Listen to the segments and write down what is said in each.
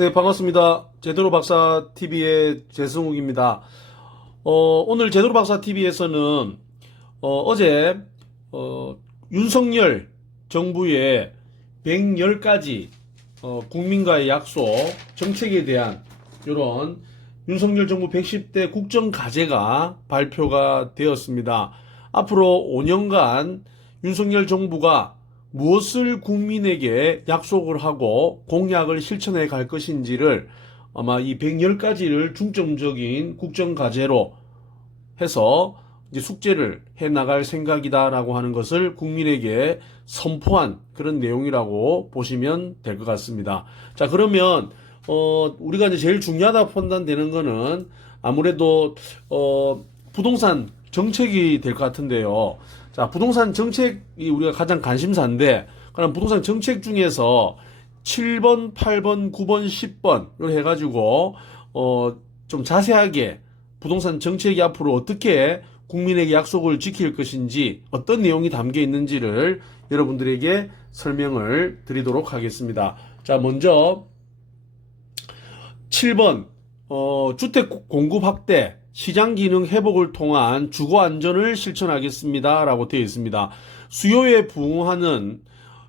네, 반갑습니다. 제대로 박사 TV의 재승욱입니다. 오늘 제대로 박사 TV에서는 어제 윤석열 정부의 110가지 국민과의 약속 정책에 대한 이런 윤석열 정부 110대 국정과제가 발표가 되었습니다. 앞으로 5년간 윤석열 정부가 무엇을 국민에게 약속을 하고 공약을 실천해 갈 것인지를 아마 이 110가지를 중점적인 국정과제로 해서 이제 숙제를 해 나갈 생각이다라고 하는 것을 국민에게 선포한 그런 내용이라고 보시면 될 것 같습니다. 자, 그러면 우리가 이제 제일 중요하다 판단되는 거는 아무래도 부동산 정책이 될 것 같은데요. 자, 부동산 정책이 우리가 가장 관심사인데, 그럼 부동산 정책 중에서 7번, 8번, 9번, 10번 해가지고 좀 자세하게 부동산 정책이 앞으로 어떻게 국민에게 약속을 지킬 것인지, 어떤 내용이 담겨 있는지를 여러분들에게 설명을 드리도록 하겠습니다. 자, 먼저 7번 주택 공급 확대, 시장 기능 회복을 통한 주거 안전을 실천하겠습니다. 라고 되어 있습니다. 수요에 부응하는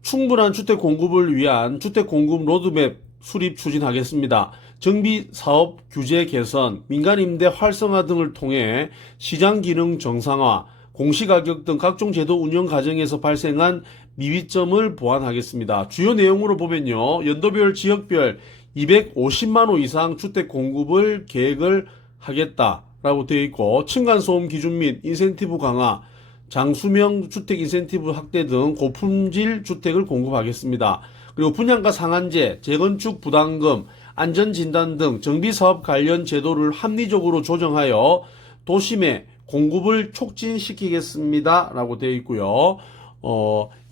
충분한 주택 공급을 위한 주택 공급 로드맵 수립 추진하겠습니다. 정비 사업 규제 개선, 민간 임대 활성화 등을 통해 시장 기능 정상화, 공시가격 등 각종 제도 운영 과정에서 발생한 미비점을 보완하겠습니다. 주요 내용으로 보면요, 연도별 지역별 250만 호 이상 주택 공급을 계획을 하겠다라고 되어 있고, 층간소음 기준 및 인센티브 강화, 장수명 주택 인센티브 확대 등 고품질 주택을 공급하겠습니다. 그리고 분양가 상한제, 재건축 부담금, 안전진단 등 정비사업 관련 제도를 합리적으로 조정하여 도심의 공급을 촉진시키겠습니다. 라고 되어 있고요.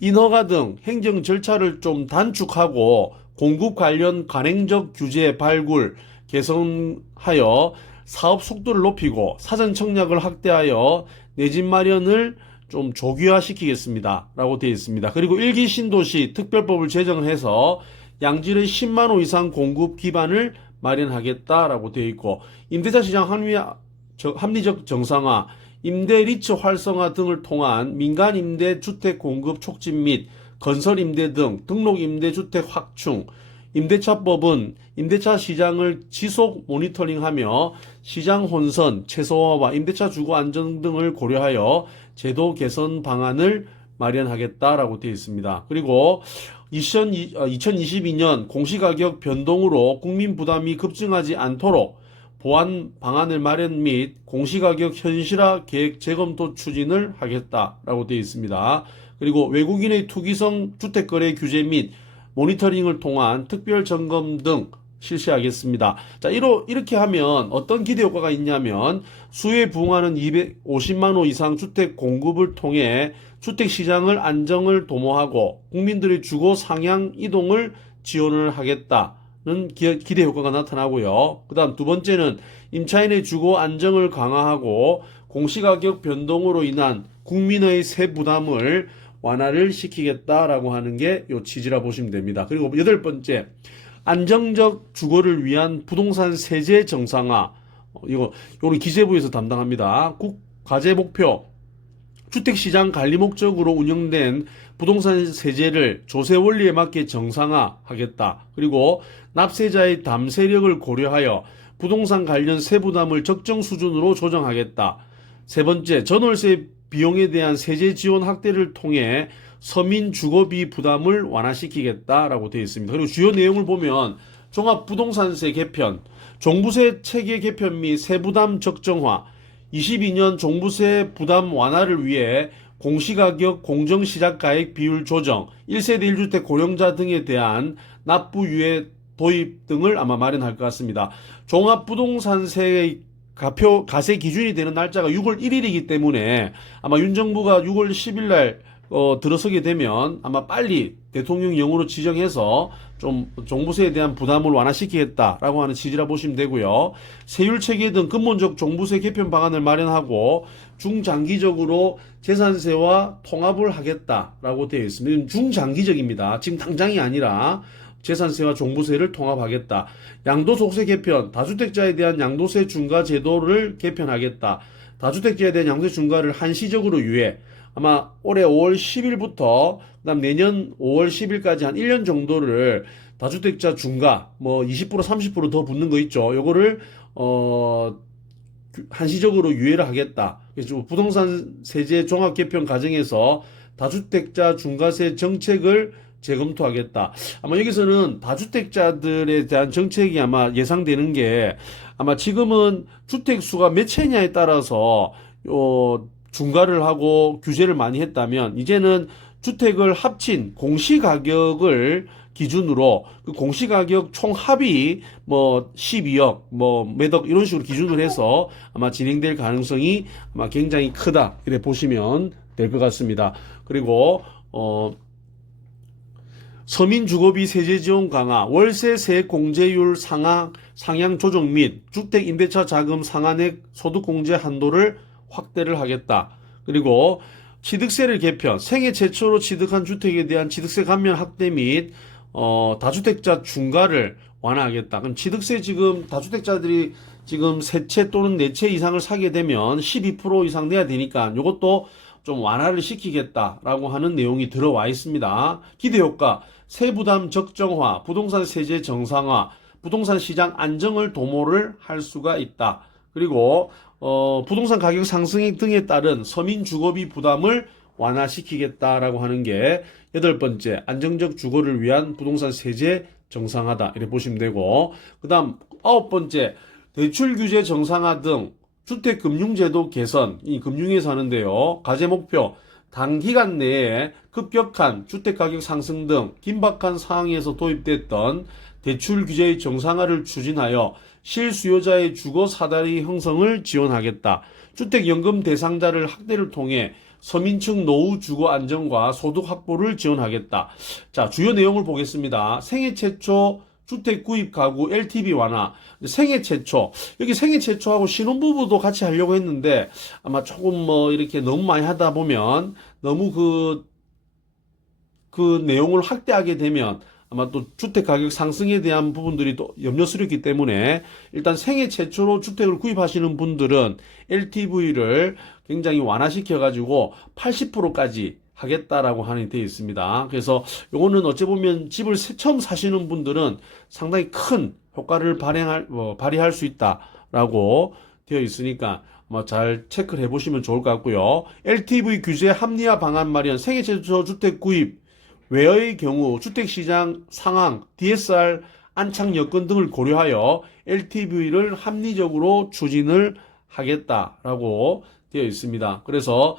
인허가 등 행정 절차를 좀 단축하고 공급 관련 관행적 규제 발굴, 개선하여 사업 속도를 높이고 사전 청약을 확대하여 내 집 마련을 좀 조기화시키겠습니다. 라고 되어 있습니다. 그리고 일기 신도시 특별법을 제정해서 양질의 10만 호 이상 공급 기반을 마련하겠다라고 되어 있고, 임대차 시장 합리적 정상화, 임대 리츠 활성화 등을 통한 민간 임대 주택 공급 촉진 및 건설 임대 등 등록 임대 주택 확충, 임대차법은 임대차 시장을 지속 모니터링하며 시장 혼선 최소화와 임대차 주거 안정 등을 고려하여 제도 개선 방안을 마련하겠다라고 되어 있습니다. 그리고 2022년 공시가격 변동으로 국민 부담이 급증하지 않도록 보완 방안을 마련 및 공시가격 현실화 계획 재검토 추진을 하겠다라고 되어 있습니다. 그리고 외국인의 투기성 주택거래 규제 및 모니터링을 통한 특별 점검 등 실시하겠습니다. 자, 이렇게 하면 어떤 기대 효과가 있냐면, 수요에 부응하는 250만 호 이상 주택 공급을 통해 주택 시장을 안정을 도모하고 국민들의 주거 상향 이동을 지원을 하겠다는 기대 효과가 나타나고요. 그 다음 두 번째는 임차인의 주거 안정을 강화하고 공시가격 변동으로 인한 국민의 세 부담을 완화를 시키겠다라고 하는 게 요 취지라 보시면 됩니다. 그리고 여덟 번째, 안정적 주거를 위한 부동산 세제 정상화. 요는 기재부에서 담당합니다. 과제 목표, 주택시장 관리 목적으로 운영된 부동산 세제를 조세 원리에 맞게 정상화하겠다. 그리고 납세자의 담세력을 고려하여 부동산 관련 세부담을 적정 수준으로 조정하겠다. 세 번째, 전월세 비용에 대한 세제 지원 확대를 통해 서민 주거비 부담을 완화시키겠다라고 되어 있습니다. 그리고 주요 내용을 보면 종합부동산세 개편, 종부세 체계 개편 및 세부담 적정화, 22년 종부세 부담 완화를 위해 공시가격 공정시작가액 비율 조정, 1세대 1주택 고령자 등에 대한 납부 유예 도입 등을 아마 마련할 것 같습니다. 종합부동산세의 가세 기준이 되는 날짜가 6월 1일이기 때문에 아마 윤 정부가 6월 10일 날 들어서게 되면 아마 빨리 대통령령으로 지정해서 좀 종부세에 대한 부담을 완화시키겠다라고 하는 취지라 보시면 되고요. 세율 체계 등 근본적 종부세 개편 방안을 마련하고 중장기적으로 재산세와 통합을 하겠다라고 되어 있습니다. 중장기적입니다. 지금 당장이 아니라 재산세와 종부세를 통합하겠다. 양도소득세 개편, 다주택자에 대한 양도세 중과 제도를 개편하겠다. 다주택자에 대한 양도세 중과를 한시적으로 유예. 아마 올해 5월 10일부터 그다음 내년 5월 10일까지 한 1년 정도를 다주택자 중과 뭐 20% 30%더 붙는 거 있죠. 요거를 한시적으로 유예를 하겠다. 그래서 부동산 세제 종합 개편 과정에서 다주택자 중과세 정책을 재검토하겠다. 아마 여기서는 다주택자들에 대한 정책이 아마 예상되는 게 아마 지금은 주택 수가 몇 채냐에 따라서 중과를 하고 규제를 많이 했다면 이제는 주택을 합친 공시가격을 기준으로 그 공시가격 총합이 뭐 12억 뭐 몇억 이런 식으로 기준으로 해서 아마 진행될 가능성이 아마 굉장히 크다 이렇게 보시면 될 것 같습니다. 그리고 서민주거비 세제 지원 강화, 월세 세액 공제율 상향 조정 및 주택 임대차 자금 상한액 소득 공제 한도를 확대를 하겠다. 그리고 취득세를 개편, 생애 최초로 취득한 주택에 대한 취득세 감면 확대 및 다주택자 중과를 완화하겠다. 그럼 취득세 지금 다주택자들이 지금 세 채 또는 네 채 이상을 사게 되면 12% 이상 내야 되니까 이것도 좀 완화를 시키겠다라고 하는 내용이 들어와 있습니다. 기대효과, 세부담 적정화, 부동산 세제 정상화, 부동산 시장 안정을 도모를 할 수가 있다. 그리고 부동산 가격 상승 등에 따른 서민 주거비 부담을 완화시키겠다라고 하는 게 8번째, 안정적 주거를 위한 부동산 세제 정상화다. 이렇게 보시면 되고, 그 다음 9번째, 대출 규제 정상화 등 주택금융제도 개선, 이 금융에서 하는데요. 과제 목표, 단기간 내에 급격한 주택가격 상승 등 긴박한 상황에서 도입됐던 대출 규제의 정상화를 추진하여 실수요자의 주거 사다리 형성을 지원하겠다. 주택연금 대상자를 확대를 통해 서민층 노후 주거 안정과 소득 확보를 지원하겠다. 자, 주요 내용을 보겠습니다. 생애 최초 주택 구입 가구 LTV 완화. 생애 최초. 여기 생애 최초하고 신혼부부도 같이 하려고 했는데 아마 조금 뭐 이렇게 너무 많이 하다 보면 너무 그 내용을 확대하게 되면 아마 또 주택 가격 상승에 대한 부분들이 또 염려스럽기 때문에 일단 생애 최초로 주택을 구입하시는 분들은 LTV를 굉장히 완화시켜 가지고 80%까지 하겠다라고 하는 되어 있습니다. 그래서 요거는 어찌 보면 집을 처음 사시는 분들은 상당히 큰 효과를 발휘할 수 있다라고 되어 있으니까 잘 체크를 해보시면 좋을 것 같고요. LTV 규제 합리화 방안 마련, 생애 최초 주택 구입 외의 경우 주택시장 상황, DSR 안착 여건 등을 고려하여 LTV를 합리적으로 추진을 하겠다라고 되어 있습니다. 그래서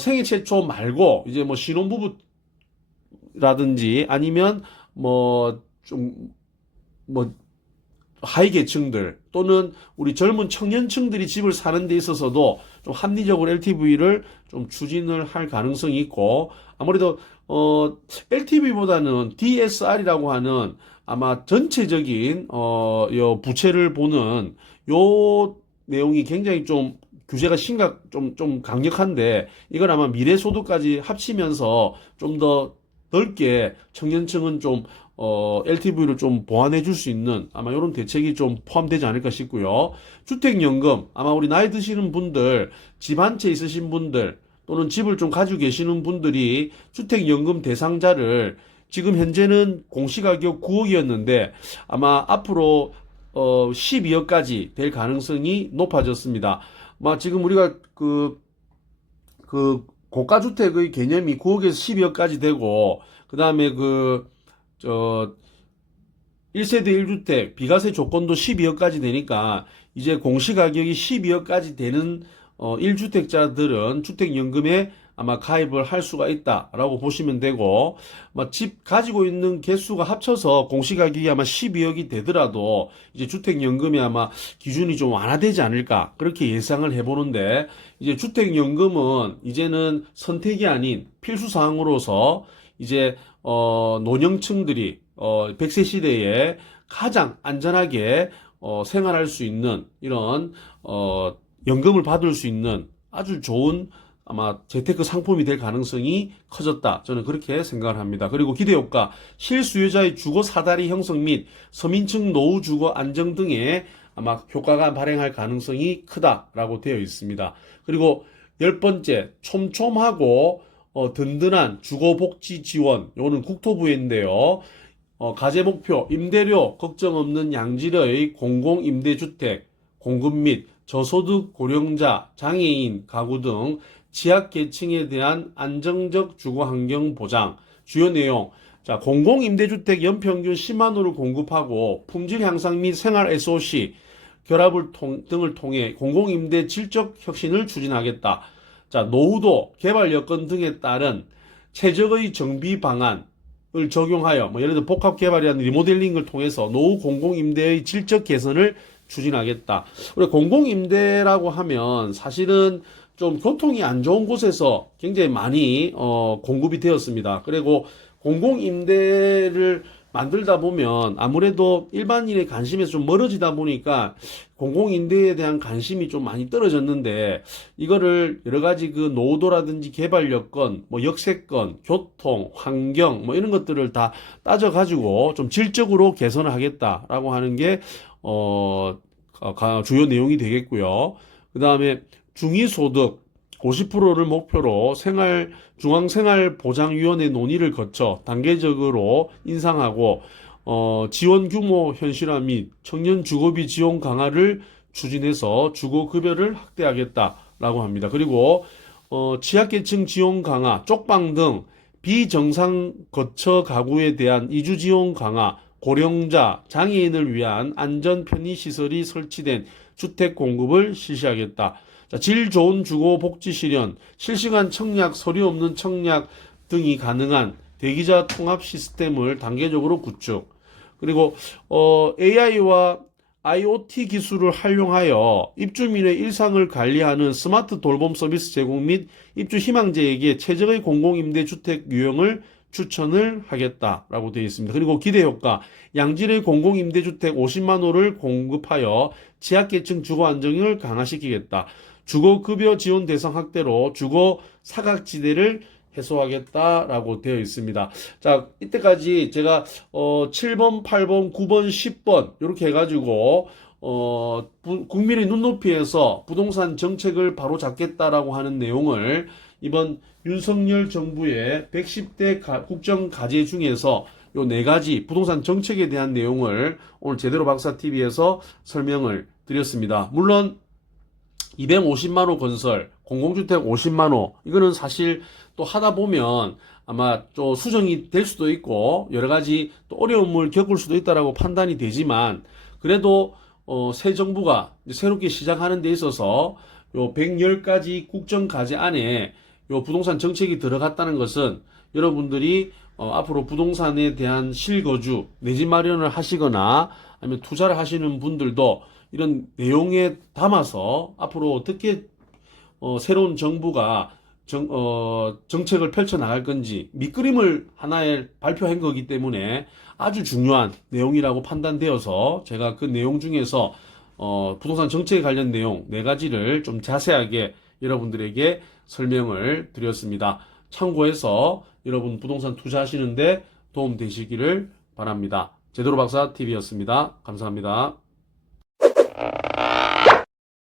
생애 최초 말고 이제 뭐 신혼부부라든지 아니면 하위 계층들 또는 우리 젊은 청년층들이 집을 사는 데 있어서도 좀 합리적으로 LTV를 좀 추진을 할 가능성이 있고 아무래도 LTV보다는 DSR이라고 하는 아마 전체적인 요 부채를 보는 요 내용이 굉장히 좀 규제가 좀 강력한데 이건 아마 미래소득까지 합치면서 좀 더 넓게 청년층은 좀 LTV를 좀 보완해 줄 수 있는 아마 이런 대책이 좀 포함되지 않을까 싶고요. 주택연금 아마 우리 나이 드시는 분들 집 한 채 있으신 분들 또는 집을 좀 가지고 계시는 분들이 주택연금 대상자를 지금 현재는 공시가격 9억이었는데 아마 앞으로 12억까지 될 가능성이 높아졌습니다. 지금 우리가 그 고가주택의 개념이 9억에서 12억까지 되고 그 다음에 1세대 1주택 비과세 조건도 12억까지 되니까 이제 공시가격이 12억까지 되는 1주택자들은 주택연금에 아마 가입을 할 수가 있다라고 보시면 되고 집 가지고 있는 개수가 합쳐서 공시가격이 아마 12억이 되더라도 이제 주택연금이 아마 기준이 좀 완화되지 않을까 그렇게 예상을 해보는데 이제 주택연금은 이제는 선택이 아닌 필수사항으로서 이제 노령층들이 100세 시대에 가장 안전하게 생활할 수 있는 이런 연금을 받을 수 있는 아주 좋은 아마 재테크 상품이 될 가능성이 커졌다. 저는 그렇게 생각을 합니다. 그리고 기대효과, 실수요자의 주거 사다리 형성 및 서민층 노후 주거 안정 등에 아마 효과가 발행할 가능성이 크다라고 되어 있습니다. 그리고 10번째, 촘촘하고 든든한 주거복지 지원. 요거는 국토부인데요. 과제 목표, 임대료 걱정 없는 양질의 공공임대주택 공급 및 저소득 고령자, 장애인, 가구 등 취약계층에 대한 안정적 주거환경 보장. 주요 내용. 자, 공공임대주택 연평균 10만 호를 공급하고 품질 향상 및 생활 SOC 등을 통해 공공임대 질적 혁신을 추진하겠다. 자, 노후도 개발 여건 등에 따른 최적의 정비 방안을 적용하여 예를 들어 복합 개발이라는 리모델링을 통해서 노후 공공임대의 질적 개선을 추진하겠다. 우리 공공임대라고 하면 사실은 좀 교통이 안 좋은 곳에서 굉장히 많이 공급이 되었습니다. 그리고 공공임대를 만들다 보면 아무래도 일반인의 관심에서 좀 멀어지다 보니까 공공임대에 대한 관심이 좀 많이 떨어졌는데, 이거를 여러 가지 그 노후도라든지 개발 여건, 역세권, 교통, 환경 이런 것들을 다 따져가지고 좀 질적으로 개선을 하겠다라고 하는 게 주요 내용이 되겠고요. 그 다음에 중위소득 50%를 목표로 중앙생활보장위원회 논의를 거쳐 단계적으로 인상하고 지원 규모 현실화 및 청년 주거비 지원 강화를 추진해서 주거급여를 확대하겠다라고 합니다. 그리고 취약계층 지원 강화, 쪽방 등 비정상 거처 가구에 대한 이주 지원 강화, 고령자, 장애인을 위한 안전 편의시설이 설치된 주택 공급을 실시하겠다. 자, 질 좋은 주거 복지 실현, 실시간 청약, 서류 없는 청약 등이 가능한 대기자 통합 시스템을 단계적으로 구축. 그리고 AI와 IoT 기술을 활용하여 입주민의 일상을 관리하는 스마트 돌봄 서비스 제공 및 입주 희망자에게 최적의 공공임대주택 유형을 추천을 하겠다라고 되어 있습니다. 그리고 기대효과, 양질의 공공임대주택 50만 호를 공급하여 취약계층 주거 안정을 강화시키겠다. 주거급여 지원 대상 확대로 주거 사각지대를 해소하겠다라고 되어 있습니다. 자, 이때까지 제가 7번, 8번, 9번, 10번 이렇게 해가지고 국민의 눈높이에서 부동산 정책을 바로 잡겠다라고 하는 내용을 이번 윤석열 정부의 110대 국정과제 중에서 요 4가지 부동산 정책에 대한 내용을 오늘 제대로 박사 TV에서 설명을 드렸습니다. 물론 250만 호 건설, 공공주택 50만 호, 이거는 사실 또 하다 보면 아마 좀 수정이 될 수도 있고 여러 가지 또 어려움을 겪을 수도 있다라고 판단이 되지만, 그래도 새 정부가 새롭게 시작하는 데 있어서 요 110가지 국정과제 안에 요 부동산 정책이 들어갔다는 것은 여러분들이 앞으로 부동산에 대한 실거주, 내 집 마련을 하시거나 아니면 투자를 하시는 분들도 이런 내용에 담아서 앞으로 어떻게 새로운 정부가 정책을 펼쳐나갈 건지 밑그림을 하나에 발표한 거기 때문에 아주 중요한 내용이라고 판단되어서 제가 그 내용 중에서 부동산 정책에 관련 내용 4가지를 좀 자세하게 여러분들에게 설명을 드렸습니다. 참고해서 여러분 부동산 투자하시는데 도움 되시기를 바랍니다. 제대로 박사 TV였습니다. 감사합니다.